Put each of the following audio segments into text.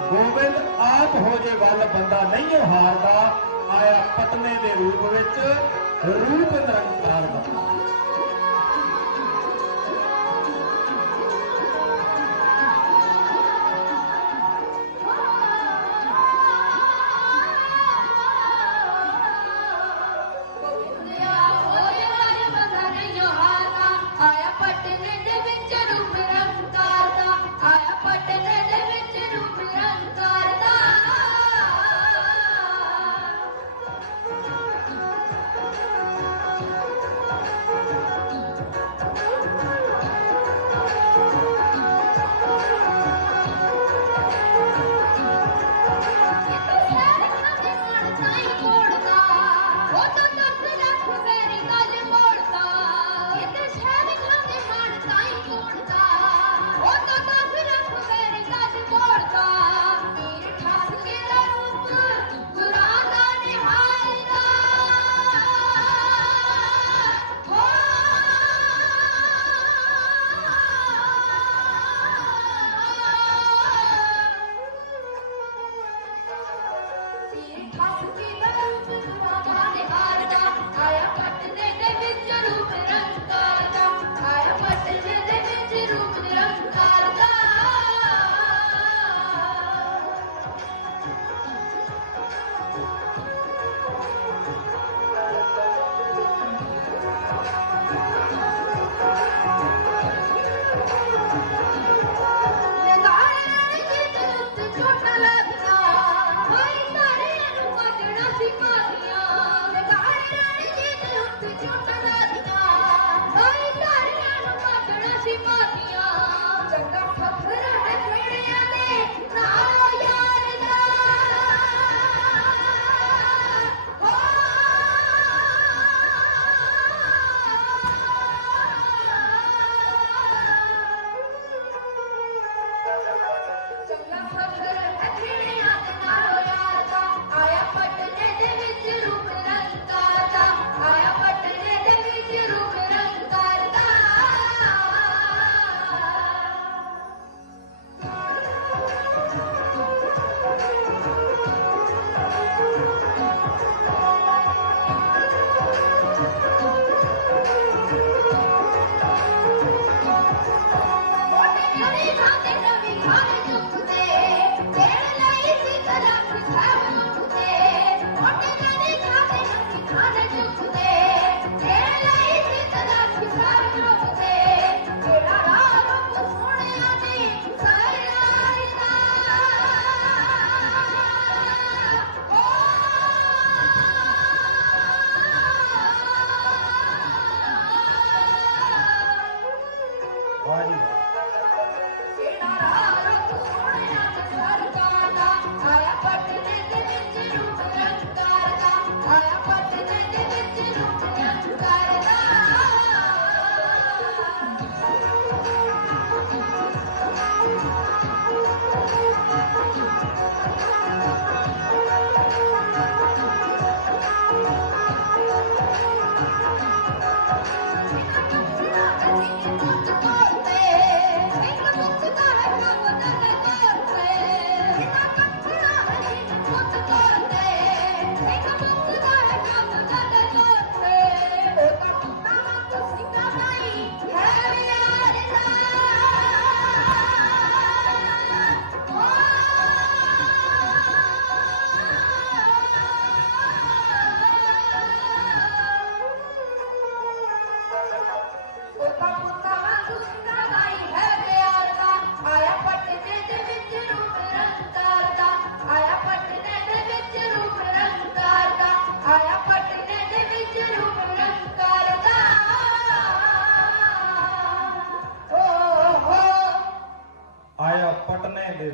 गोबिंद आप हो जे वल बंदा नहीं हारदा, आया पटने दे रूप विच रूप निरंकार दा।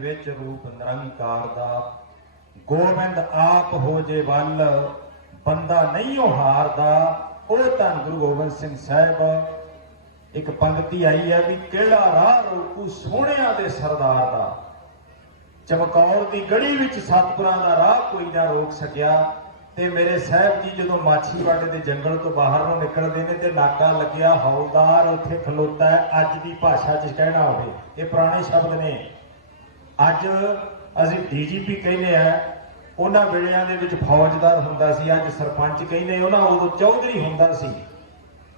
विच रूप निरंकार दा। गोबिंद आप हो जे वल बंदा नहीं हो हारदा, ओ धन गुरु गोबिंद सिंह साहिब। एक पंक्ति आई है भी केड़ा राह रोकू सोहणिया दे सरदार दा, चमकौर दी गड़ी विच सतपुरां दा राह कोई ना रोक सकिया। ते मेरे साहब जी जो माछीवाड़े के जंगल तो बाहर ਨੂੰ निकलते हैं तो नाका लग्या हौलदार उत्थे खलोता है। अज की भाषा च कहना हो, ये पुराने शब्द ने। अज ਅਸੀਂ ਡੀਜੀਪੀ ਕਹਿੰਦੇ ਆ, ਉਹਨਾਂ ਵੇਲਿਆਂ ਦੇ ਵਿੱਚ ਫੌਜਦਾਰ ਹੁੰਦਾ ਸੀ, ਅੱਜ ਸਰਪੰਚ ਕਹਿੰਦੇ, ਉਹਨਾਂ ਉਦੋਂ ਚੌਧਰੀ ਹੁੰਦਾ ਸੀ।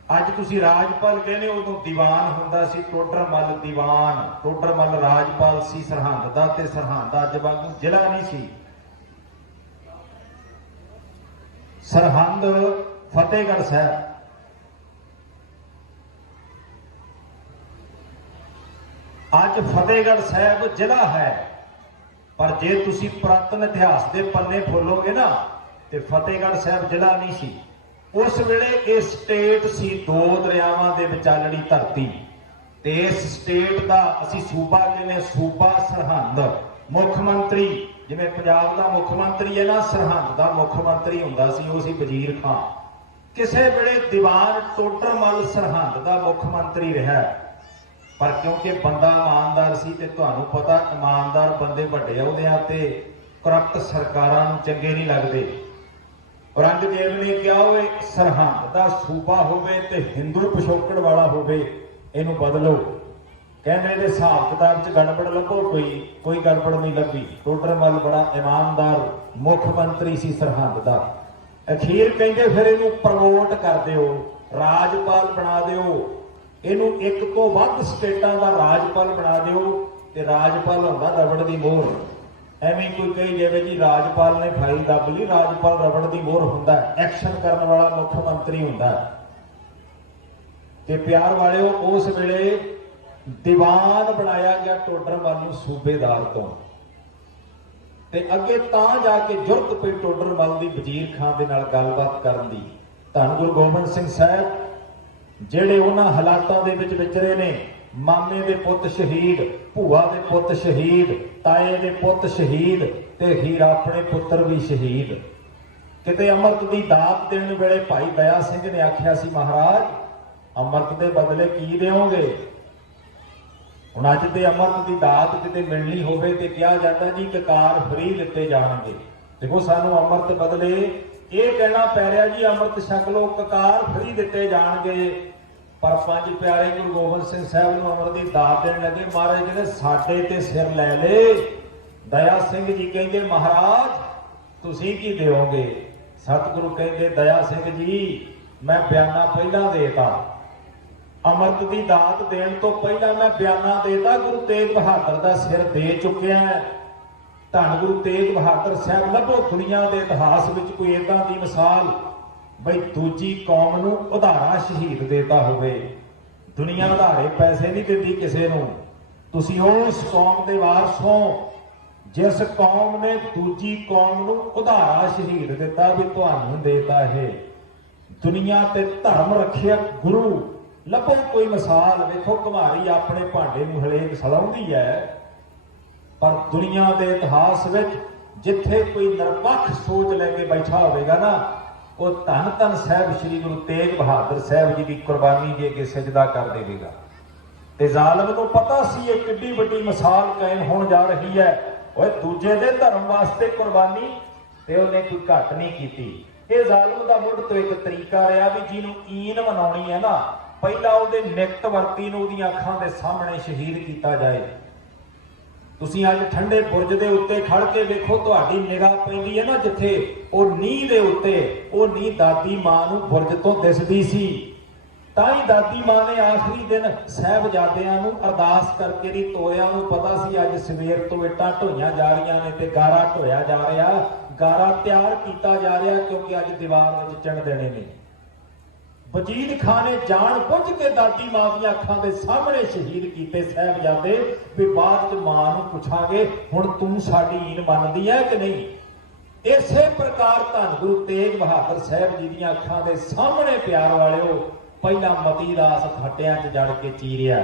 ਅੱਜ ਤੁਸੀਂ ਰਾਜਪਾਲ ਕਹਿੰਦੇ, ਉਦੋਂ ਦੀਵਾਨ ਹੁੰਦਾ ਸੀ, ਟੋਡਰ ਮੱਲ ਦੀਵਾਨ, ਟੋਡਰ ਮੱਲ ਰਾਜਪਾਲ ਸੀ ਸਰਹੰਦ ਦਾ, ਤੇ ਸਰਹੰਦ ਅੱਜ ਵਾਂਗੂ ਜ਼ਿਲ੍ਹਾ ਨਹੀਂ ਸੀ। ਸਰਹੰਦ ਫਤਿਹਗੜ੍ਹ ਸਾਹਿਬ, ਅੱਜ ਫਤਿਹਗੜ੍ਹ ਸਾਹਿਬ ਜ਼ਿਲ੍ਹਾ ਹੈ, ਪਰ ਜੇ ਤੁਸੀਂ ਪੁਰਾਤਨ ਇਤਿਹਾਸ ਦੇ ਪੰਨੇ ਫੋਲੋਗੇ ਨਾ ਤੇ ਫਤਿਹਗੜ੍ਹ ਸਾਹਿਬ ਜ਼ਿਲ੍ਹਾ ਨਹੀਂ ਸੀ। ਉਸ ਵੇਲੇ ਇਹ ਸਟੇਟ ਸੀ, ਦੋ ਦਰਿਆਵਾਂ ਦੇ ਵਿਚਾਲੜੀ ਧਰਤੀ, ਤੇ ਇਸ ਸਟੇਟ ਦਾ ਅਸੀਂ ਸੂਬਾ ਕਹਿੰਦੇ, ਸੂਬਾ ਸਰਹੰਦ। ਮੁੱਖ ਮੰਤਰੀ ਜਿਵੇਂ ਪੰਜਾਬ ਦਾ ਮੁੱਖ ਮੰਤਰੀ ਹੈ ਨਾ, ਸਰਹੰਦ ਦਾ ਮੁੱਖ ਮੰਤਰੀ ਹੁੰਦਾ ਸੀ, ਉਹ ਸੀ ਵਜ਼ੀਰ ਖਾਂ। ਕਿਸੇ ਵੇਲੇ ਦੀਵਾਨ ਟੋਡਰ ਮੱਲ ਸਰਹੰਦ ਦਾ ਮੁੱਖ ਮੰਤਰੀ ਰਿਹਾ, ਪਰ ਕਿਉਂਕਿ ਬੰਦਾ ਇਮਾਨਦਾਰ ਸੀ, ਤੇ ਤੁਹਾਨੂੰ ਪਤਾ ਇਮਾਨਦਾਰ ਬੰਦੇ ਵੱਡੇ ਅਹੁਦਿਆਂ ਤੇ ਕਰਪਟ ਸਰਕਾਰਾਂ ਨੂੰ ਚੰਗੇ ਨਹੀਂ ਲੱਗਦੇ। ਔਰੰਗਜ਼ੇਬ ਨੇ ਕਿਹਾ ਹੋਵੇ ਸਰਹੰਦ ਦਾ ਸੂਬਾ ਹੋਵੇ ਤੇ ਹਿੰਦੂ ਪਿਛੋਕੜ ਵਾਲਾ ਹੋਵੇ, ਇਹਨੂੰ ਬਦਲੋ। ਕਹਿੰਦੇ ਇਹਦੇ ਹਿਸਾਬ ਕਿਤਾਬ 'ਚ ਗੜਬੜ ਲੱਭੋ, ਕੋਈ ਗੜਬੜ ਨਹੀਂ ਲੱਭੀ। ਟੋਡਰ ਮੱਲ ਬੜਾ ਇਮਾਨਦਾਰ ਮੁੱਖ ਮੰਤਰੀ ਸੀ ਸਰਹੰਦ ਦਾ। ਅਖੀਰ ਕਹਿੰਦੇ ਫਿਰ ਇਹਨੂੰ ਪ੍ਰਮੋਟ ਕਰ ਦਿਓ, ਰਾਜਪਾਲ ਬਣਾ ਦਿਓ, ਇਹਨੂੰ ਇੱਕ ਤੋਂ ਵੱਧ ਸਟੇਟਾਂ ਦਾ ਰਾਜਪਾਲ ਬਣਾ ਦਿਓ, ਤੇ ਰਾਜਪਾਲ ਹੁੰਦਾ ਰਬੜ ਦੀ ਮੋਹਰ। ਐਵੇਂ ਕੋਈ ਕਹੀ ਜਾਵੇ ਜੀ ਰਾਜਪਾਲ ਨੇ ਫਾਈਲ ਦੱਬ ਲਈ, ਰਾਜਪਾਲ ਰਬੜ ਦੀ ਮੋਹਰ ਹੁੰਦਾ, ਐਕਸ਼ਨ ਕਰਨ ਵਾਲਾ ਮੁੱਖ ਮੰਤਰੀ ਹੁੰਦਾ। ਤੇ ਪਿਆਰ ਵਾਲਿਓ, ਉਸ ਵੇਲੇ ਦੀਵਾਨ ਬਣਾਇਆ ਗਿਆ ਟੋਡਰ ਮੱਲ ਨੂੰ ਸੂਬੇਦਾਰ ਤੋਂ, ਤੇ ਅੱਗੇ ਤਾਂ ਜਾ ਕੇ ਜੁਰਤ ਪਈ ਟੋਡਰ ਮੱਲ ਦੀ ਵਜ਼ੀਰ ਖਾਂ ਦੇ ਨਾਲ ਗੱਲਬਾਤ ਕਰਨ ਦੀ। ਧੰਨ ਗੁਰੂ ਗੋਬਿੰਦ ਸਿੰਘ ਸਾਹਿਬ ਜਿਹੜੇ ਉਹਨਾਂ ਹਾਲਾਤਾਂ ਦੇ ਵਿੱਚ ਵਿਚਰੇ ਨੇ, ਮਾਮੇ ਦੇ ਪੁੱਤ ਸ਼ਹੀਦ, ਭੂਆ ਦੇ ਪੁੱਤ ਸ਼ਹੀਦ, ਤਾਏ ਦੇ ਪੁੱਤ ਸ਼ਹੀਦ, ਤੇ ਹੀਰਾ ਆਪਣੇ ਪੁੱਤਰ ਵੀ ਸ਼ਹੀਦ। ਕਿਤੇ ਅੰਮ੍ਰਿਤ ਦੀ ਦਾਤ ਦੇਣ ਵੇਲੇ ਭਾਈ ਦਇਆ ਸਿੰਘ ਨੇ ਆਖਿਆ ਸੀ, ਮਹਾਰਾਜ ਅੰਮ੍ਰਿਤ ਦੇ ਬਦਲੇ ਕੀ ਦਿਓਗੇ? ਹੁਣ ਅੱਜ ਤੇ ਅੰਮ੍ਰਿਤ ਦੀ ਦਾਤ ਕਿਤੇ ਮਿਲਣੀ ਹੋਵੇ ਤੇ ਕਿਹਾ ਜਾਂਦਾ ਜੀ ਕਕਾਰ ਫਰੀ ਦਿੱਤੇ ਜਾਣਗੇ। ਦੇਖੋ ਸਾਨੂੰ ਅੰਮ੍ਰਿਤ ਬਦਲੇ ਇਹ ਕਹਿਣਾ ਪੈ ਰਿਹਾ ਜੀ ਅੰਮ੍ਰਿਤ ਛਕ ਲੋ, ਕਕਾਰ ਫਰੀ ਦਿੱਤੇ ਜਾਣਗੇ। ਪਰ ਪੰਜ ਪਿਆਰੇ ਗੁਰੂ ਗੋਬਿੰਦ ਸਿੰਘ ਸਾਹਿਬ ਨੂੰ ਅੰਮ੍ਰਿਤ ਦੀ ਦਾਤ ਦੇਣ ਲੱਗੇ, ਮਹਾਰਾਜ ਕਹਿੰਦੇ ਸਾਡੇ ਤੇ ਸਿਰ ਲੈ ਲੇ। ਦਇਆ ਸਿੰਘ ਜੀ ਕਹਿੰਦੇ ਮਹਾਰਾਜ ਤੁਸੀਂ ਕੀ ਦਿਓਗੇ? ਸਤਿਗੁਰੂ ਕਹਿੰਦੇ ਦਇਆ ਸਿੰਘ ਜੀ ਮੈਂ ਬਿਆਨਾ ਪਹਿਲਾਂ ਦੇਤਾ, ਅੰਮ੍ਰਿਤ ਦੀ ਦਾਤ ਦੇਣ ਤੋਂ ਪਹਿਲਾਂ ਮੈਂ ਬਿਆਨਾ ਦੇਤਾ, ਗੁਰੂ ਤੇਗ ਬਹਾਦਰ ਦਾ ਸਿਰ ਦੇ ਚੁੱਕਿਆ। ਧੰਨ ਗੁਰੂ ਤੇਗ ਬਹਾਦਰ ਸਾਹਿਬ ਲੱਭੋ ਦੁਨੀਆ ਦੇ ਇਤਿਹਾਸ ਵਿੱਚ ਕੋਈ ਏਦਾਂ ਦੀ ਮਿਸਾਲ ਬਈ ਦੂਜੀ ਕੌਮ ਨੂੰ ਉਧਾਰਾ ਸ਼ਹੀਦ ਦੇਤਾ ਹੋਵੇ। ਦੁਨੀਆ ਉਧਾਰੇ ਪੈਸੇ ਨਹੀਂ ਦਿੰਦੀ ਕਿਸੇ ਨੂੰ, ਤੁਸੀਂ ਉਸ ਕੌਮ ਦੇ ਵਾਰਸ ਹੋ ਜਿਸ ਕੌਮ ਨੇ ਦੂਜੀ ਕੌਮ ਨੂੰ ਉਧਾਰਾ ਸ਼ਹੀਦ ਦਿੱਤਾ, ਵੀ ਤੁਹਾਨੂੰ ਦੇਤਾ ਇਹ। ਦੁਨੀਆ ਤੇ ਧਰਮ ਰੱਖਿਆ ਗੁਰੂ ਲੱਭੋ ਕੋਈ ਮਿਸਾਲ। ਵੇਖੋ ਘੁਮਾਰੀ ਆਪਣੇ ਭਾਂਡੇ ਨੂੰ ਹਲੇਕ ਸਲਾਉਂਦੀ ਹੈ, ਪਰ ਦੁਨੀਆ ਦੇ ਇਤਿਹਾਸ ਵਿੱਚ ਜਿੱਥੇ ਕੋਈ ਨਿਰਪੱਖ ਸੋਚ ਲੈ ਕੇ ਬੈਠਾ ਹੋਵੇਗਾ ਨਾ, ਉਹ ਧੰਨ ਧੰਨ ਸਾਹਿਬ ਸ੍ਰੀ ਗੁਰੂ ਤੇਗ ਬਹਾਦਰ ਸਾਹਿਬ ਜੀ ਦੀ ਕੁਰਬਾਨੀ ਦੇ ਕੇ ਸਜਦਾ ਕਰ ਦੇਵੇਗਾ। ਤੇ ਜ਼ਾਲਮ ਨੂੰ ਪਤਾ ਸੀ ਇਹ ਕਿੱਡੀ ਵੱਡੀ ਮਿਸਾਲ ਕਾਇਮ ਹੋਣ ਜਾ ਰਹੀ ਹੈ। ਓਏ ਦੂਜੇ ਦੇ ਧਰਮ ਵਾਸਤੇ ਕੁਰਬਾਨੀ, ਤੇ ਉਹਨੇ ਕੋਈ ਘੱਟ ਨਹੀਂ ਕੀਤੀ। ਇਹ ਜ਼ਾਲਮ ਦਾ ਮੁੱਢ ਤੋਂ ਇੱਕ ਤਰੀਕਾ ਰਿਹਾ ਵੀ ਜਿਹਨੂੰ ਈਨ ਮਨਾਉਣੀ ਹੈ ਨਾ, ਪਹਿਲਾਂ ਉਹਦੇ ਨਿਕਟ ਵਰਤੀ ਨੂੰ ਉਹਦੀਆਂ ਅੱਖਾਂ ਦੇ ਸਾਹਮਣੇ ਸ਼ਹੀਦ ਕੀਤਾ ਜਾਏ। ਤੁਸੀਂ ਅੱਜ ਠੰਡੇ ਬੁਰਜ ਦੇ ਉੱਤੇ ਖੜ ਕੇ ਵੇਖੋ, ਤੁਹਾਡੀ ਨਿਗਾਹ ਪੈਂਦੀ ਹੈ ਨਾ ਜਿੱਥੇ, ਉਹ ਨੀਂਹ ਦੇ ਉੱਤੇ, ਉਹ ਨੀਂਹ ਦਾਦੀ ਮਾਂ ਨੂੰ ਬੁਰਜ ਤੋਂ ਦਿਸਦੀ ਸੀ। ਤਾਂ ਹੀ ਦਾਦੀ ਮਾਂ ਨੇ ਆਖਰੀ ਦਿਨ ਸਾਹਿਬਜ਼ਾਦਿਆਂ ਨੂੰ ਅਰਦਾਸ ਕਰਕੇ ਨਹੀਂ ਤੋਰਿਆ। ਉਹਨੂੰ ਪਤਾ ਸੀ ਅੱਜ ਸਵੇਰ ਤੋਂ ਇੱਟਾਂ ਢੋਈਆਂ ਜਾ ਰਹੀਆਂ ਨੇ ਤੇ ਗਾਰਾ ਢੋਇਆ ਜਾ ਰਿਹਾ, ਗਾਰਾ ਤਿਆਰ ਕੀਤਾ ਜਾ ਰਿਹਾ, ਕਿਉਂਕਿ ਅੱਜ ਦੀਵਾਰ ਵਿੱਚ ਚਿਣ ਦੇਣੇ ਨੇ। ਵਜੀਦ ਖਾਨ ਨੇ ਜਾਣ ਬੁੱਝ ਕੇ ਦਾਦੀ ਮਾਂ ਦੀਆਂ ਅੱਖਾਂ ਦੇ ਸਾਹਮਣੇ ਸ਼ਹੀਦ ਕੀਤੇ ਸਾਹਿਬਜ਼ਾਦੇ, ਵੀ ਬਾਅਦ ਚ ਮਾਂ ਨੂੰ ਪੁੱਛਾਂਗੇ ਹੁਣ ਤੂੰ ਸਾਡੀ ਈਨ ਮੰਨਦੀ ਹੈ ਕਿ ਨਹੀਂ। ਇਸੇ ਪ੍ਰਕਾਰ ਧੰਨ ਗੁਰੂ ਤੇਗ ਬਹਾਦਰ ਸਾਹਿਬ ਜੀ ਦੀਆਂ ਅੱਖਾਂ ਦੇ ਸਾਹਮਣੇ ਪਿਆਰ ਵਾਲਿਓ ਪਹਿਲਾਂ ਮਤੀ ਦਾਸ ਫੱਟਿਆਂ 'ਚ ਜੜ ਕੇ ਚੀਰਿਆ,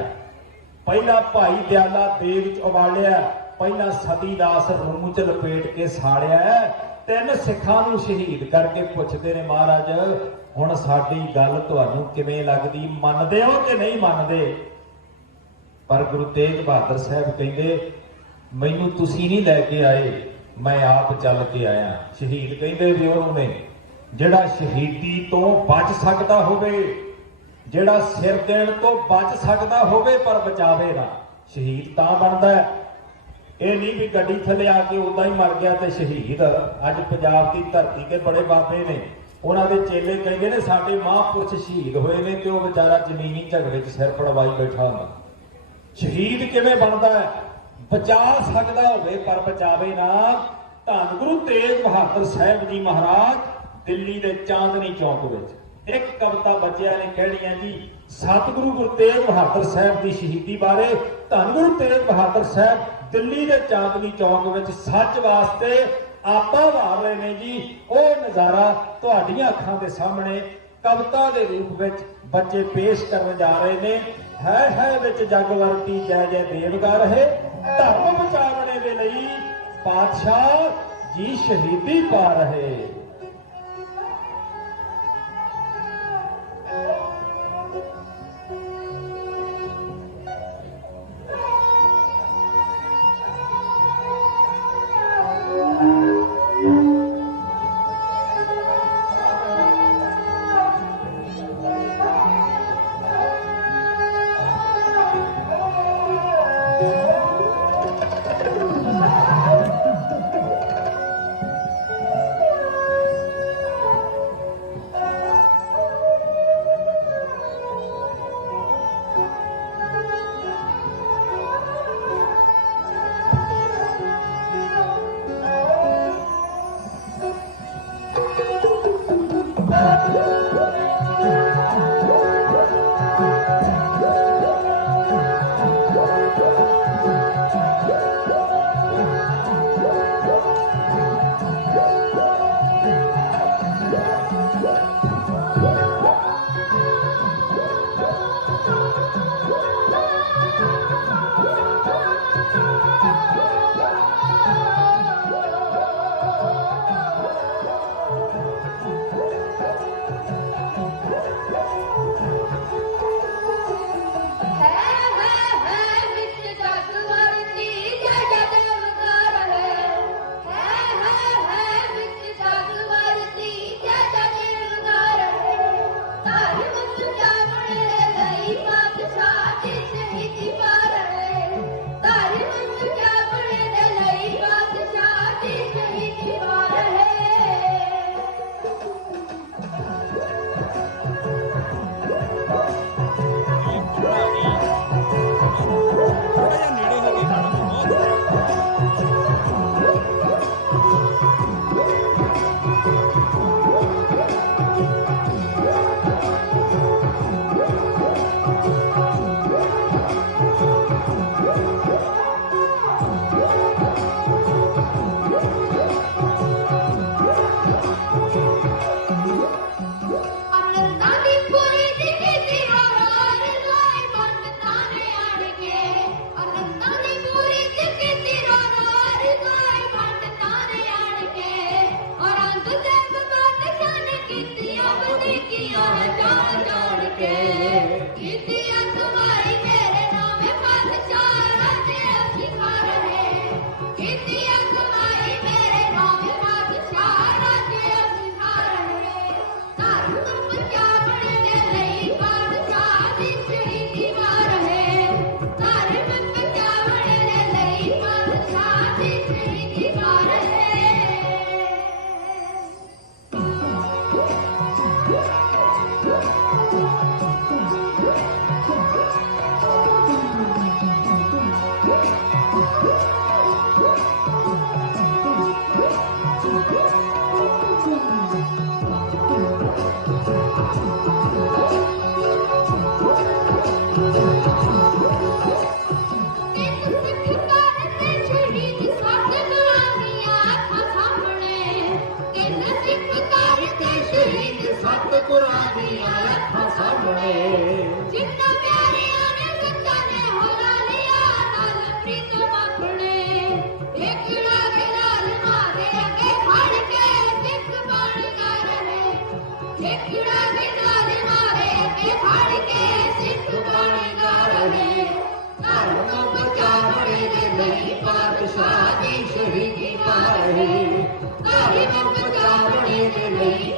ਪਹਿਲਾਂ ਭਾਈ ਦਿਆਲਾ ਦੇਗ 'ਚ ਉਬਾਲਿਆ, ਪਹਿਲਾਂ ਸਤੀ ਦਾਸ ਰੂਮ 'ਚ ਲਪੇਟ ਕੇ ਸਾੜਿਆ। ਤਿੰਨ ਸਿੱਖਾਂ ਨੂੰ ਸ਼ਹੀਦ ਕਰਕੇ ਪੁੱਛਦੇ ਨੇ ਮਹਾਰਾਜ ਹੁਣ ਸਾਡੀ ਗੱਲ ਤੁਹਾਨੂੰ ਕਿਵੇਂ ਲੱਗਦੀ, ਮੰਨਦੇ ਹੋ ਕਿ ਨਹੀਂ ਮੰਨਦੇ? ਪਰ ਗੁਰੂ ਤੇਗ ਬਹਾਦਰ ਸਾਹਿਬ ਕਹਿੰਦੇ ਮੈਨੂੰ ਤੁਸੀਂ ਨਹੀਂ ਲੈ ਕੇ ਆਏ, ਮੈਂ ਆਪ ਚੱਲ ਕੇ ਆਇਆ। ਸ਼ਹੀਦ ਕਹਿੰਦੇ ਵੀ ਉਹਨੂੰ ਨੇ ਜਿਹੜਾ ਸ਼ਹੀਦੀ ਤੋਂ ਬਚ ਸਕਦਾ ਹੋਵੇ, ਜਿਹੜਾ ਸਿਰ ਦੇਣ ਤੋਂ ਬਚ ਸਕਦਾ ਹੋਵੇ ਪਰ ਬਚਾਵੇ ਨਾ, ਸ਼ਹੀਦ ਤਾਂ ਬਣਦਾ ਹੈ। ਇਹ ਨਹੀਂ ਵੀ ਗੱਡੀ ਥੱਲੇ ਆ ਕੇ ਉਦਾਂ ਹੀ ਮਰ ਗਿਆ ਤੇ ਸ਼ਹੀਦ। ਅੱਜ ਪੰਜਾਬ ਦੀ ਧਰਤੀ ਤੇ ਬੜੇ ਬਾਬੇ ਨੇ, ਉਹਨਾਂ ਦੇ ਚੇਲੇ ਕਹਿੰਦੇ ਨੇ ਸਾਡੇ ਮਹਾਂਪੁਰਸ਼ ਸ਼ਹੀਦ ਹੋਏ ਨੇ ਤੇ ਉਹ ਵਿਚਾਰਾ ਜ਼ਮੀਨੀ ਝਗੜੇ 'ਚ ਸਿਰ ਪੜਵਾਈ ਬੈਠਾ ਹੁੰਦਾ। ਸ਼ਹੀਦ ਕਿਵੇਂ ਬਣਦਾ ਹੈ? ਬਚਾ ਸਕਦਾ ਹੋਵੇ ਪਰ ਬਚਾਵੇ ਨਾ। ਧੰਨ ਗੁਰੂ ਤੇਗ ਬਹਾਦਰ ਸਾਹਿਬ ਜੀ ਮਹਾਰਾਜ ਦਿੱਲੀ ਦੇ ਚਾਂਦਨੀ ਚੌਕ ਵਿੱਚ ਇੱਕ ਕਵਿਤਾ ਬੱਚਿਆਂ ਨੇ ਕਹਿਣੀ ਹੈ ਜੀ, ਸਤਿਗੁਰੂ ਗੁਰੂ ਤੇਗ ਬਹਾਦਰ ਸਾਹਿਬ ਦੀ ਸ਼ਹੀਦੀ ਬਾਰੇ। ਧੰਨ ਗੁਰੂ ਤੇਗ ਬਹਾਦਰ ਸਾਹਿਬ ਦਿੱਲੀ ਦੇ ਚਾਂਦਨੀ ਚੌਕ ਵਿੱਚ ਸੱਚ ਵਾਸਤੇ ਆਪਾ ਵਾਰ ਰਹੇ ਨੇ ਜੀ। ਉਹ ਨਜ਼ਾਰਾ ਤੁਹਾਡੀਆਂ ਅੱਖਾਂ ਦੇ ਸਾਹਮਣੇ ਕਵਿਤਾ ਦੇ ਰੂਪ ਵਿੱਚ ਬੱਚੇ ਪੇਸ਼ ਕਰਨ ਜਾ ਰਹੇ ਨੇ। ਹੈ ਵਿੱਚ ਜਗ ਵਰਤੀ ਜੈ ਜੈ ਦੇਵਗਾ ਰਹੇ, ਧਰਮ ਬਚਾਵਣੇ ਦੇ ਲਈ ਪਾਤਸ਼ਾਹ ਜੀ ਸ਼ਹੀਦੀ ਪਾ ਰਹੇ।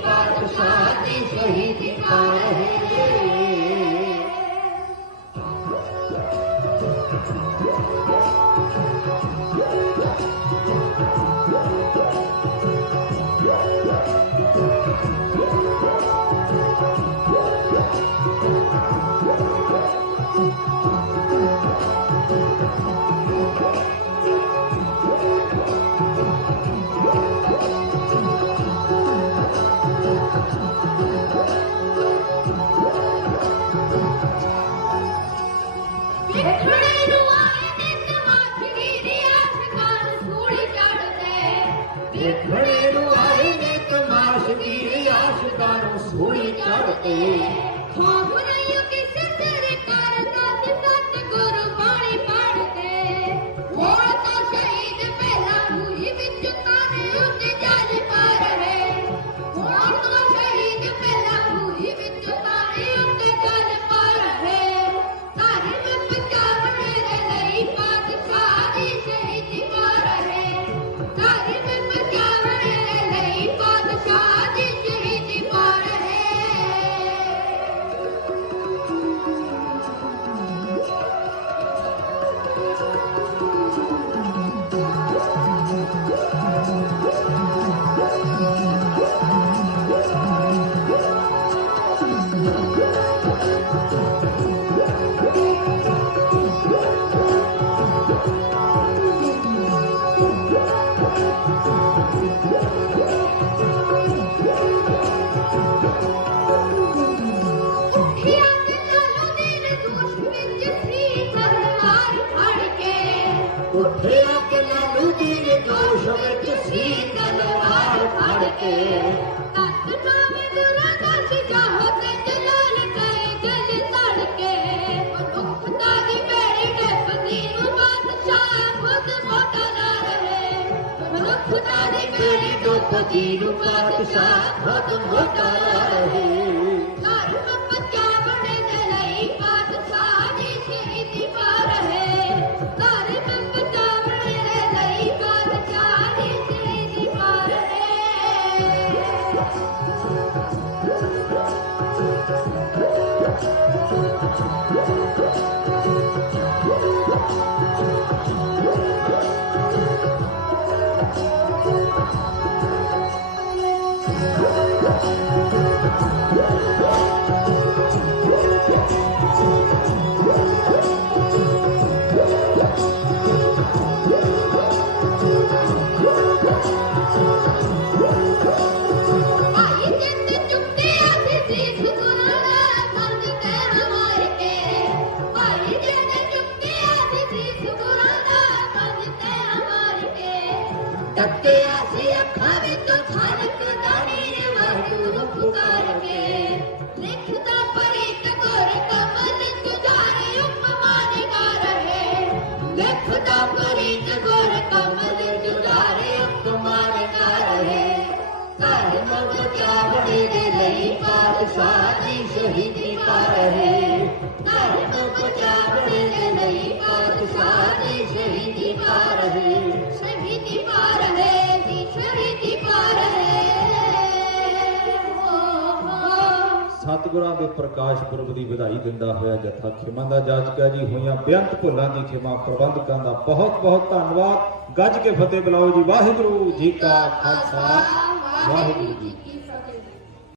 पातशाह की शहीदी पा रहे ਦੇਖਣੇ ਨੂੰ ਆਏ ਨੇ ਤਮਾਸ਼ਬੀਰ ਆਸ਼ਿਕਾਂ ਨੂੰ ਸੂਲੀ ਚੜ੍ਹਦੇ। ਖੌਫ ਨਹੀਂ ਕਿਸੇ ਸਰਕਾਰ ਦਾ ਤੇ ਸਤਿਗੁਰੂ ਬਾਣੀ ਪੜ੍ਹਦੇ। ਹੁਣ ਤਾਂ ਸ਼ਹੀਦ ਪਹਿਲਾਂ ਮੂਹੀ ਵਿੱਚ ਤਾਰੇ ਉੱਤੇ ਜਲ ਪਾ ਰਹੇ। ਹੁਣ ਤਾਂ ਸ਼ਹੀਦ ਪਹਿਲਾਂ ਮੂਹੀ ਵਿੱਚ ਤਾਰੇ ਉੱਤੇ ਜਲ ਪਾ ਰਹੇ। ਧਰਮ ਬਚਾਉਣ ਦੇ ਲਈ ਪਾਤਸ਼ਾਹ ਦੀ ਸ਼ਹੀਦੀ ਪਾ ਰਹੇ। ਧਰਮ ਬਚਾਉਣ ਦੇ ਲਈ ਪਾਤਸ਼ਾਹ ਦੀ ਸ਼ਹੀਦੀ ਪਾ ਰਹੇ। ਉੱਠਿਆ ਤੇ ਲਾਲੂ ਦੇ ਰਜੋਸ਼ ਵਿੱਚ ਸੀ ਤਲਵਾਰ ਫੜ ਕੇ। ਉੱਠਿਆ ਕਿ ਲਾਲੂ ਦੀ ਜੋਸ਼ ਵਿੱਚ ਸੀ ਤਲਵਾਰ ਫੜ ਕੇ। ਤੱਕ ਨਾਵੇਂ ਦੁਰਾਂ ਦਾ ਸਿਜਾਹ ਤੇ ਜਲਾਲ ਗਏ ਜਲ ਸੜ ਕੇ। ਮਨੁੱਖਤਾ ਦੀ ਬੇੜੀ ਡੁੱਬਦੀ ਨੂੰ ਬਾਦਸ਼ਾਹ ਖੁਦ ਮੋਟਾ ਨਾ ਰਹੇ। ਮਨੁੱਖਤਾ ਦੀ ਬੇੜੀ ਡੁੱਬਦੀ ਨੂੰ ਪਾਤਸ਼ਾਹ ਖੁਦ ਮੋਟਾ ਰਹੇ। ਧਰਮ ਬਚਾਉਣ ਦੇ ਲਈ ਪਾਤਸ਼ਾਹ ਦੀ ਸ਼ਹੀਦੀ ਪਾ ਰਹੇ। ਧਰਮ ਬਚਾਉਣ ਦੇ ਲਈ ਪਾਤਸ਼ਾਹ ਦੀ ਸ਼ਹੀਦੀ ਪਾ ਰਹੇ। ਭਾਈ ਜਿੰਦ ਚੁੱਕਿਆ ਸੀ ਸੀਸ ਗੁਰਾਂ ਦਾ ਪੰਜ ਤਹਿ ਮਾਰ ਕੇ। ਭਾਈ ਜਿੰਦ ਚੁੱਕਿਆ ਸੀ ਸੀਸ ਗੁਰਾਂ ਦਾ ਪੰਜ ਤਹਿ ਮਾਰ ਕੇ। ਟੱਕਿਆ ਸੀ ਅੱਖਾਂ ਵਿੱਚੋਂ ਛਲਕ ਦਾਣੀ ਵਾਹਿਗੁਰੂ ਪੁਕਾਰ ਕੇ। ਲਿਖਦਾ ਪਰੀਤ ਗੁਰ ਕਮਲ ਤੁਝਾਰੇ ਉਪਮਾ ਨਿਗਾ ਰਹੇ। ਲਿਖਦਾ ਪ੍ਰੀਤ ਗੁਰ ਕਮਲ ਜੁਝਾਰੇ ਉਪਮਾਨ ਕਰ ਰਹੇ। ਧਰਮ ਬਚਾਉਣ ਦੇ ਲਈ ਪਾਤਸ਼ਾਹ ਦੀ ਸ਼ਹੀਦੀ ਪਾ ਰਹੇ। ਧਰਮ ਬਚਾਉਣ ਦੇ ਲਈ ਪਾਤਸ਼ਾਹ ਦੀ ਸ਼ਹੀਦੀ ਪਾ ਰਹੇ। ਸ਼ਹੀਦੀ ਪਾ ਰਹੇ ਜੀ ਸ਼ਹੀਦੀ ਪਾ ਰਹੇ। ਸਤਿਗੁਰਾਂ ਦੇ ਪ੍ਰਕਾਸ਼ ਪੁਰਬ ਦੀ ਵਧਾਈ ਦਿੰਦਾ ਹੋਇਆ ਜਥਾ ਖਿਮਾ ਦਾ ਜਾਚਕਾ ਜੀ। ਹੋਈਆਂ ਬੇਅੰਤ ਭੁੱਲਾਂ ਦੀ ਖਿਮਾ। ਪ੍ਰਬੰਧਕਾਂ ਦਾ ਬਹੁਤ ਬਹੁਤ ਧੰਨਵਾਦ। ਗੱਜ ਕੇ ਫਤਿਹ ਬੁਲਾਓ ਜੀ। ਵਾਹਿਗੁਰੂ ਜੀ ਕਾ ਖਾਲਸਾ ਵਾਹਿਗੁਰੂ ਜੀ ਕੀ